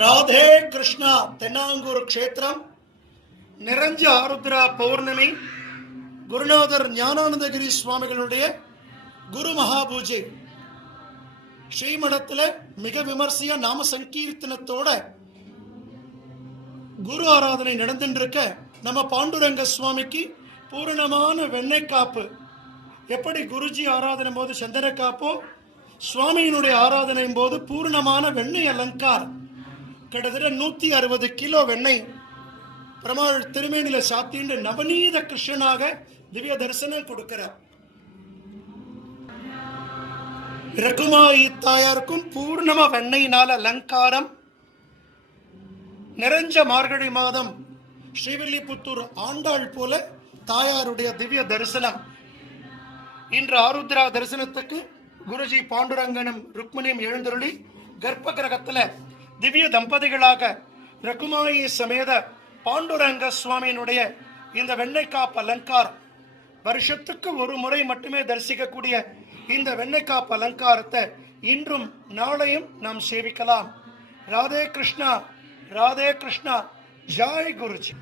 ராதே கிருஷ்ணா. தென்னாங்கூர் க்ஷேத்திரம், நிறைஞ்ச ஆருத்ரா பௌர்ணமி, குருநாதர் ஞானானந்தகிரி சுவாமிகளுடைய குரு மகாபூஜை ஸ்ரீமடத்தில் மிக விமர்சையா நாம சங்கீர்த்தனத்தோட குரு ஆராதனை நடந்துருக்க, நம்ம பாண்டுரங்க சுவாமிக்கு பூரணமான வெண்ணெய் காப்பு. எப்படி குருஜி ஆராதனை போது சந்தன காப்போ, சுவாமியினுடைய ஆராதனையும் போது பூர்ணமான வெண்ணெய் அலங்கார். கிட்டத்தட்ட 160 கிலோ வெண்ணெய் பெருமாள் திருமேனில சாத்தின்னு நவநீத கிருஷ்ணனாக திவ்ய தரிசனம் கொடுக்கிறார். ரகுமாயி தாயாருக்கும் பூர்ணமா வெண்ணெயினால அலங்காரம். நிறைஞ்ச மார்கழி மாதம் ஸ்ரீவில்லிபுத்தூர் ஆண்டாள் போல தாயாருடைய திவ்ய தரிசனம். இன்று ஆருத்ரா தரிசனத்துக்கு குருஜி பாண்டுரங்கனும் ருக்மணியும் எழுந்தருளி கர்ப்ப கிரகத்துல திவ்ய தம்பதிகளாக ரகுமாயி சமேத பாண்டுரங்க சுவாமியினுடைய இந்த வெண்ணெய்காப்பு அலங்காரம், வருஷத்துக்கு ஒரு முறை மட்டுமே தரிசிக்கக்கூடிய இந்த வெண்ணெய்காப்பு அலங்காரத்தை இன்றும் நாளையும் நாம் சேவிக்கலாம். ராதே கிருஷ்ணா, ராதே கிருஷ்ணா. ஜாய் குருஜி.